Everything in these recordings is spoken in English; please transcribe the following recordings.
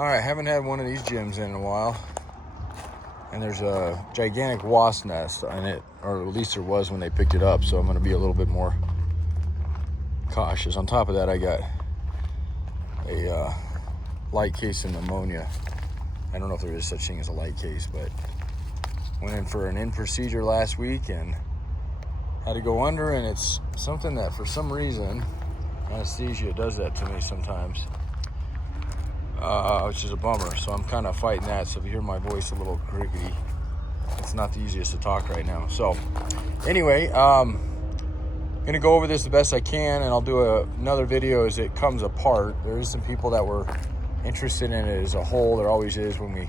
All right, haven't had one of these gyms in a while. And there's a gigantic wasp nest in it, or at least there was when they picked it up, so I'm gonna be a little bit more cautious. On top of that, I got a light case of pneumonia. I don't know if there is such thing as a light case, but went in for an in procedure last week and had to go under, and it's something that for some reason, anesthesia does that to me sometimes, which is a bummer. So I'm kind of fighting that. So if you hear my voice a little crickety, it's not the easiest to talk right now. So anyway, I'm gonna go over this the best I can, and I'll do another video as it comes apart. There is some people that were interested in it as a whole. There always is when we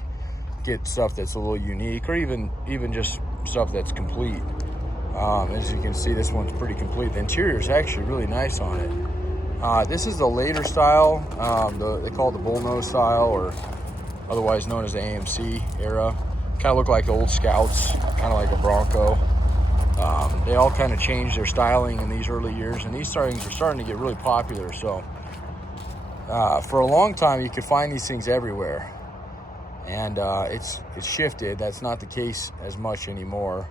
get stuff that's a little unique, or even just stuff that's complete. As you can see, this one's pretty complete. The interior is actually really nice on it. This is the later style. They call it the bullnose style, or otherwise known as the AMC era. Kind of look like old Scouts, kind of like a Bronco. They all kind of changed their styling in these early years, and these things are starting to get really popular. So for a long time, you could find these things everywhere, and it's shifted. That's not the case as much anymore.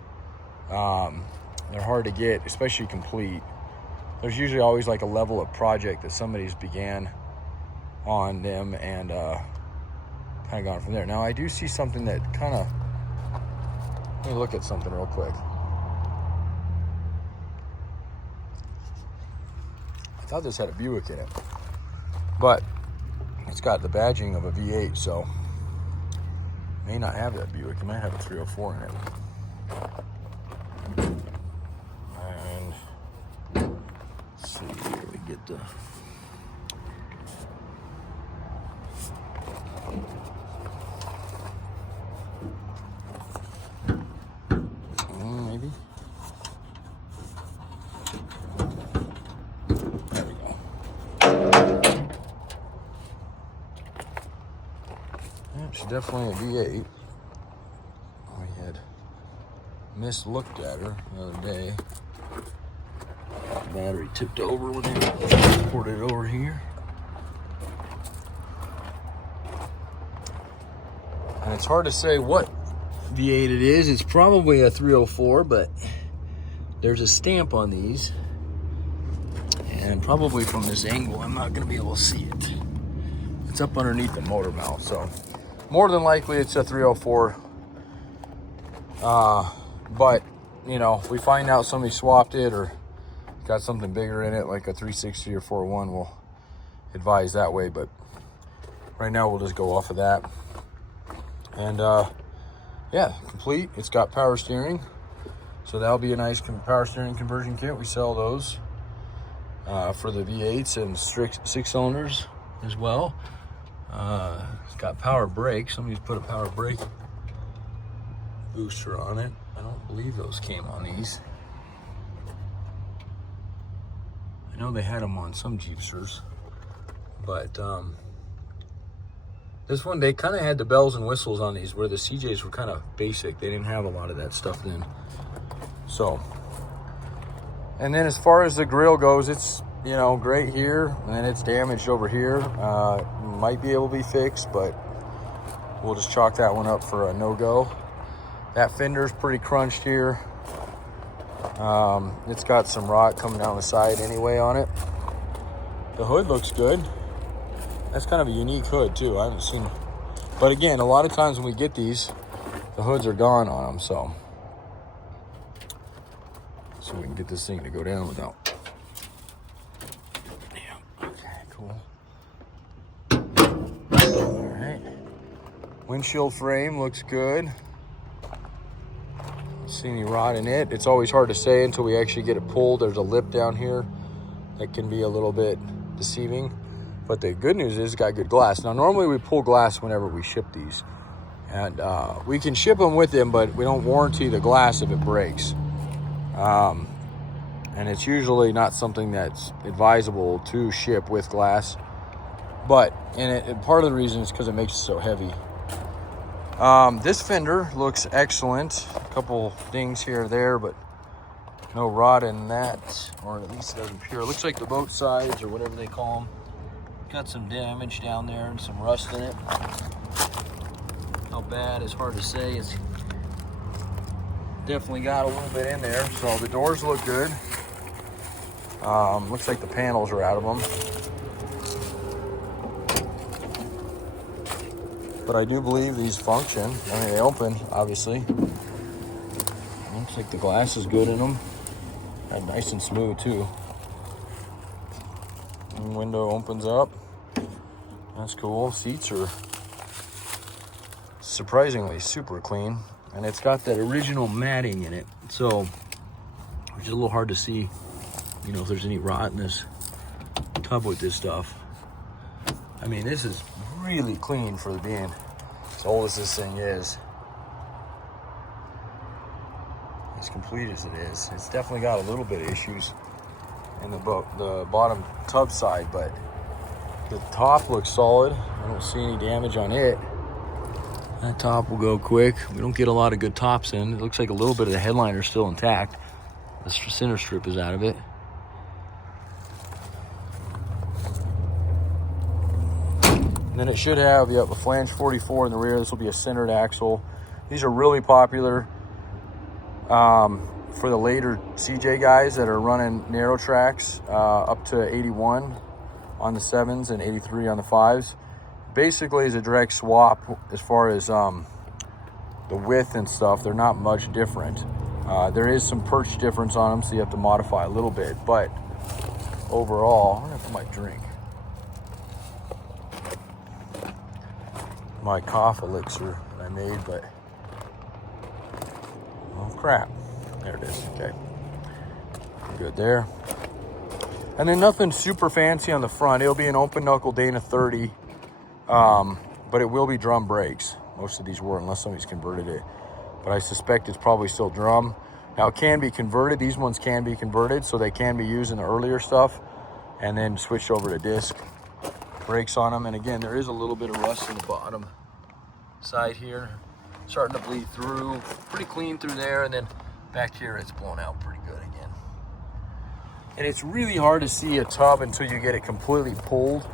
They're hard to get, especially complete. There's usually always like a level of project that somebody's began on them and kind of gone from there. Now I do see something that kind of, let me look at something real quick. I thought this had a Buick in it, but it's got the badging of a V8, so it may not have that Buick. It might have a 304 in it. And let's see here, we get the maybe. There we go. Yeah, it's definitely a V8. We had mislooked at her the other day. The battery tipped over when they ported it over here. And it's hard to say what V8 it is. It's probably a 304, but there's a stamp on these. And probably from this angle, I'm not going to be able to see it. It's up underneath the motor mouth, so more than likely it's a 304. But, you know, if we find out somebody swapped it or got something bigger in it, like a 360 or 401, we'll advise that way. But right now, we'll just go off of that. And, yeah, complete. It's got power steering. So that'll be a nice power steering conversion kit. We sell those for the V8s and strict 6-cylinders as well. It's got power brakes. Somebody's put a power brake booster on it. I don't believe those came on these. I know they had them on some Jeepsters, but this one, they kind of had the bells and whistles on these, where the CJs were kind of basic. They didn't have a lot of that stuff then. So, and then as far as the grill goes, it's, you know, great here, and then it's damaged over here. Might be able to be fixed, but we'll just chalk that one up for a no-go. That fender's pretty crunched here. It's got some rot coming down the side anyway on it. The hood looks good. That's kind of a unique hood too. I haven't seen, but again, a lot of times when we get these, the hoods are gone on them. So we can get this thing to go down without. Yeah. Okay. Cool. All right. Windshield frame looks good. See any rot in it? It's always hard to say until we actually get it pulled. There's a lip down here that can be a little bit deceiving, but the good news is it's got good glass. Now normally we pull glass whenever we ship these, and we can ship them with them, but we don't warranty the glass if it breaks, and it's usually not something that's advisable to ship with glass, but and part of the reason is because it makes it so heavy. This fender looks excellent. A couple dings here or there, but no rot in that, or at least it doesn't appear. It looks like the boat sides, or whatever they call them, got some damage down there and some rust in it. How bad is hard to say. It's definitely got a little bit in there. So the doors look good. Looks like the panels are out of them. But I do believe these function. I mean, they open, obviously. Looks like the glass is good in them. Nice and smooth too. And window opens up. That's cool. Seats are surprisingly super clean. And it's got that original matting in it. So, which is a little hard to see, you know, if there's any rot in this tub with this stuff. I mean, this is really clean for being as old as this thing is. As complete as it is. It's definitely got a little bit of issues in the bottom tub side, but the top looks solid. I don't see any damage on it. That top will go quick. We don't get a lot of good tops in. It looks like a little bit of the headliner is still intact. The center strip is out of it. And then it should have, a flange 44 in the rear. This will be a centered axle. These are really popular for the later CJ guys that are running narrow tracks up to 81 on the 7s and 83 on the 5s. Basically, is a direct swap as far as the width and stuff. They're not much different. There is some perch difference on them, so you have to modify a little bit. But overall, I'm gonna put my drink. My cough elixir that I made, but oh crap. There it is. Okay. Good there. And then nothing super fancy on the front. It'll be an open knuckle Dana 30, but it will be drum brakes. Most of these were, unless somebody's converted it. But I suspect it's probably still drum. Now it can be converted. These ones can be converted, so they can be used in the earlier stuff and then switched over to disc brakes on them. And again, there is a little bit of rust in the bottom side here. Starting to bleed through. Pretty clean through there, and then back here it's blown out pretty good again. And it's really hard to see a tub until you get it completely pulled.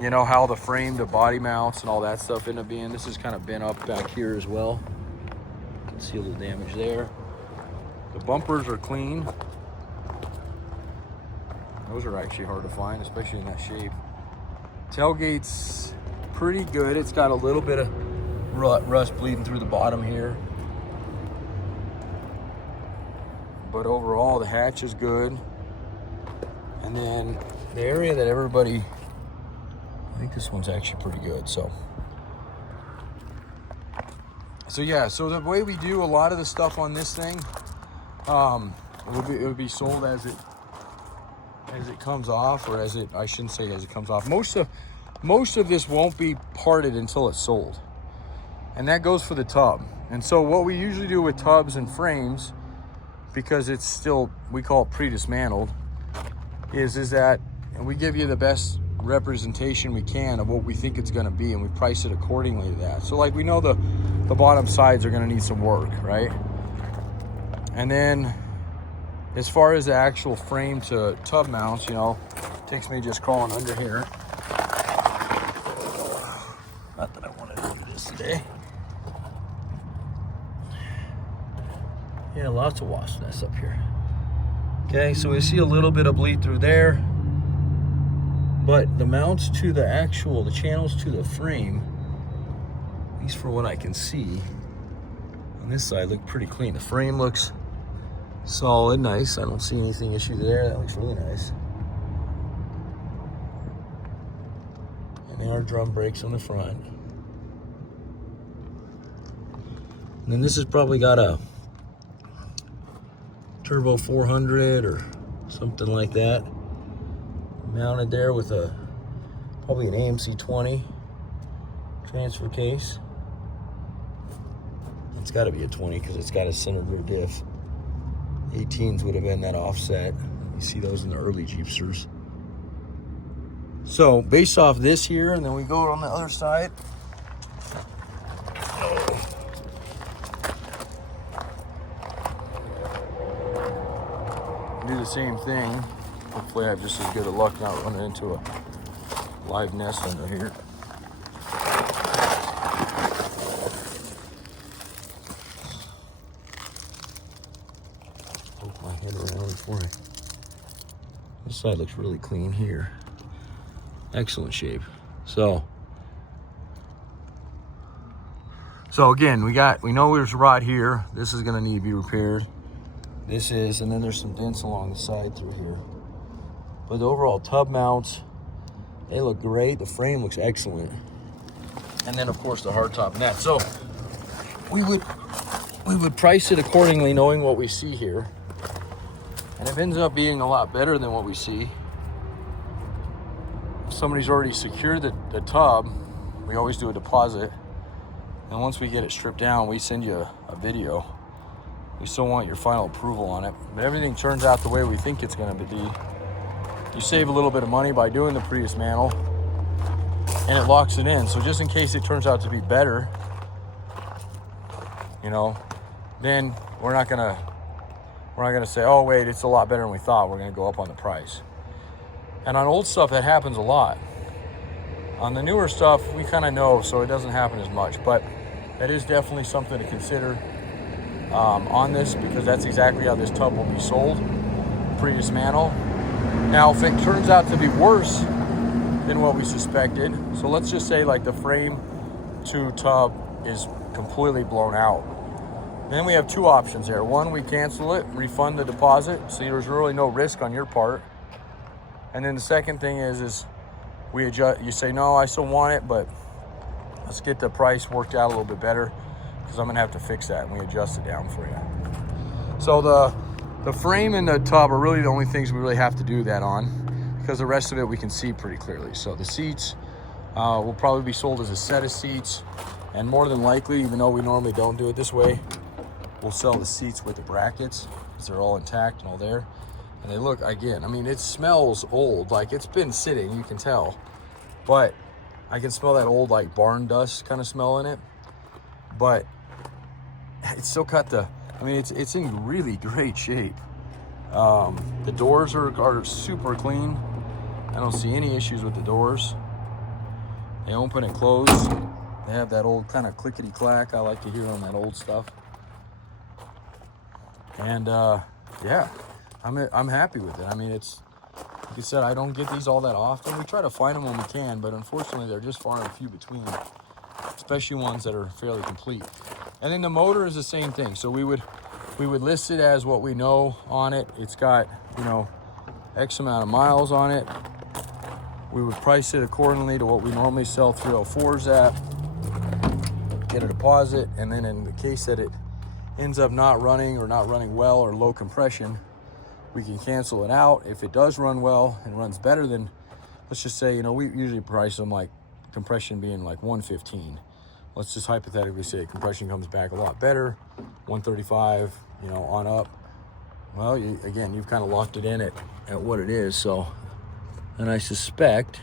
You know how the frame, the body mounts and all that stuff end up being. This is kind of bent up back here as well. You can see a little damage there. The bumpers are clean. Those are actually hard to find, especially in that shape. Tailgate's pretty good. It's got a little bit of rust bleeding through the bottom here. But overall, the hatch is good. And then the area that everybody, I think this one's actually pretty good. So yeah, so the way we do a lot of the stuff on this thing, it would be sold as it comes off, or I shouldn't say as it comes off. Most of this won't be parted until it's sold. And that goes for the tub. And so what we usually do with tubs and frames, because it's still, we call it pre-dismantled, is that we give you the best representation we can of what we think it's gonna be, and we price it accordingly to that. So like, we know the bottom sides are gonna need some work, right? And then as far as the actual frame to tub mounts, you know, it takes me just crawling under here. Not that I want to do this today. Yeah, lots of wasp nests up here. Okay, so we see a little bit of bleed through there, but the mounts to the channels to the frame, at least for what I can see, on this side look pretty clean. The frame looks solid, nice. I don't see anything issue there. That looks really nice. And there are drum brakes on the front. And then this has probably got a Turbo 400 or something like that mounted there with probably an AMC 20 transfer case. It's got to be a 20 because it's got a center rear diff. 18s would have been that offset. You see those in the early Jeepsters. So based off this here, and then we go on the other side. Do the same thing. Hopefully I have just as good of luck not running into a live nest under here. Poke my head around before I... This side looks really clean here. Excellent shape. So again, we know there's rot here. This is gonna need to be repaired. This is, and then there's some dents along the side through here. But the overall tub mounts, they look great. The frame looks excellent. And then of course the hardtop net. So we would price it accordingly, knowing what we see here. And if it ends up being a lot better than what we see, if somebody's already secured the tub, we always do a deposit. And once we get it stripped down, we send you a video. We still want your final approval on it. But everything turns out the way we think it's gonna be. You save a little bit of money by doing the pre-dismantle, and it locks it in. So just in case it turns out to be better, you know, then we're not gonna say, oh wait, it's a lot better than we thought. We're gonna go up on the price. And on old stuff, that happens a lot. On the newer stuff, we kind of know, so it doesn't happen as much. But that is definitely something to consider on this, because that's exactly how this tub will be sold, pre-dismantle. Now, if it turns out to be worse than what we suspected, so let's just say like the frame to tub is completely blown out, then we have two options there. One, we cancel it, refund the deposit, so there's really no risk on your part. And then the second thing is we adjust. You say, no, I still want it, but let's get the price worked out a little bit better, because I'm gonna have to fix that, and we adjust it down for you. So the frame and the tub are really the only things we really have to do that on, because the rest of it we can see pretty clearly. So the seats will probably be sold as a set of seats, and more than likely, even though we normally don't do it this way, we'll sell the seats with the brackets, because they're all intact and all there. And they look, again, I mean, it smells old, like it's been sitting, you can tell, but I can smell that old like barn dust kind of smell in it, but it's still got the, I mean, it's in really great shape. The doors are super clean. I don't see any issues with the doors. They open and close. They have that old kind of clickety clack I like to hear on that old stuff. And yeah, I'm happy with it. I mean, it's, like I said, I don't get these all that often. We try to find them when we can, but unfortunately they're just far and few between, especially ones that are fairly complete. And then the motor is the same thing. So we would list it as what we know on it. It's got, you know, X amount of miles on it. We would price it accordingly to what we normally sell 304s at, get a deposit, and then in the case that it ends up not running or not running well or low compression, we can cancel it out. If it does run well and runs better than, let's just say, you know, we usually price them like compression being like 115. Let's just hypothetically say compression comes back a lot better, 135, you know, on up. Well, again, you've kind of locked it in at what it is. So, and I suspect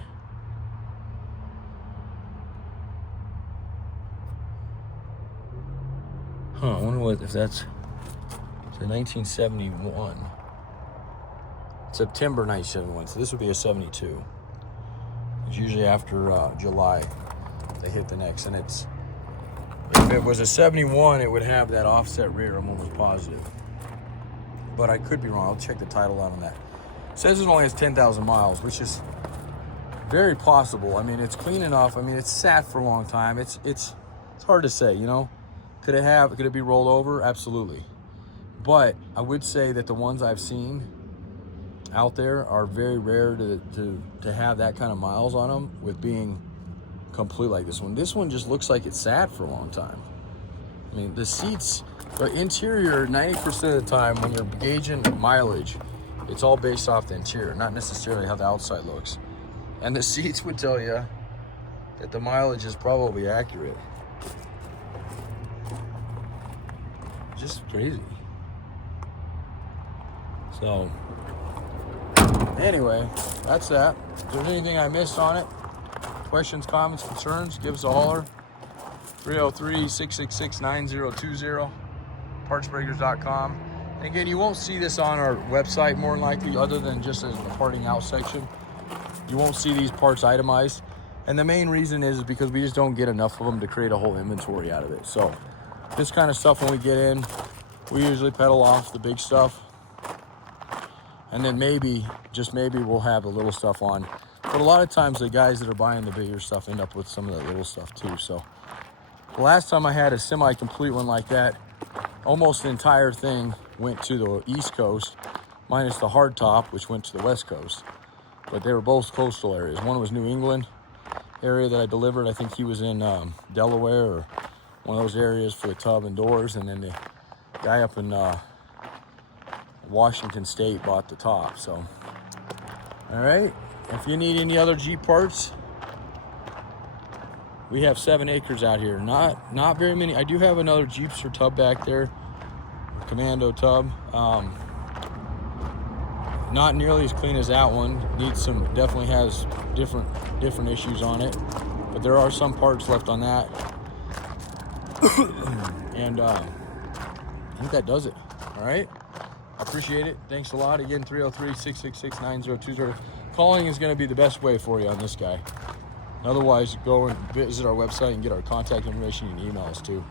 I wonder what, if that's the 1971. September 1971. So this would be a 72. It's usually after July they hit the next, and it's, if it was a 71, it would have that offset rear. I'm almost positive, but I could be wrong. I'll check the title out on that. It says it only has 10,000 miles, which is very possible. I mean, it's clean enough. I mean, it's sat for a long time. It's hard to say, you know. Could it be rolled over? Absolutely. But I would say that the ones I've seen out there are very rare to have that kind of miles on them with being complete like this one. This one just looks like it sat for a long time. I mean, the seats, the interior, 90% of the time when you're gauging mileage, it's all based off the interior, not necessarily how the outside looks. And the seats would tell you that the mileage is probably accurate. Just crazy. So anyway, that's that. If there's anything I missed on it, questions, comments, concerns, give us a holler. 303-666-9020, partsbreakers.com. Again, you won't see this on our website more than likely, other than just as the parting out section. You won't see these parts itemized. And the main reason is because we just don't get enough of them to create a whole inventory out of it. So this kind of stuff, when we get in, we usually pedal off the big stuff. And then maybe, just maybe, we'll have the little stuff on. But a lot of times the guys that are buying the bigger stuff end up with some of that little stuff too. So the last time I had a semi-complete one like that, almost the entire thing went to the East Coast, minus the hard top, which went to the West Coast. But they were both coastal areas. One was New England area that I delivered. I think he was in Delaware or one of those areas for the tub and doors. And then the guy up in Washington State bought the top. So, all right. If you need any other Jeep parts, we have 7 acres out here. Not very many. I do have another Jeepster tub back there, Commando tub. Not nearly as clean as that one. Needs some, definitely has different issues on it. But there are some parts left on that. And I think that does it. All right. I appreciate it. Thanks a lot. Again, 303-666-9020. Calling is going to be the best way for you on this guy. Otherwise, go and visit our website and get our contact information and email us too.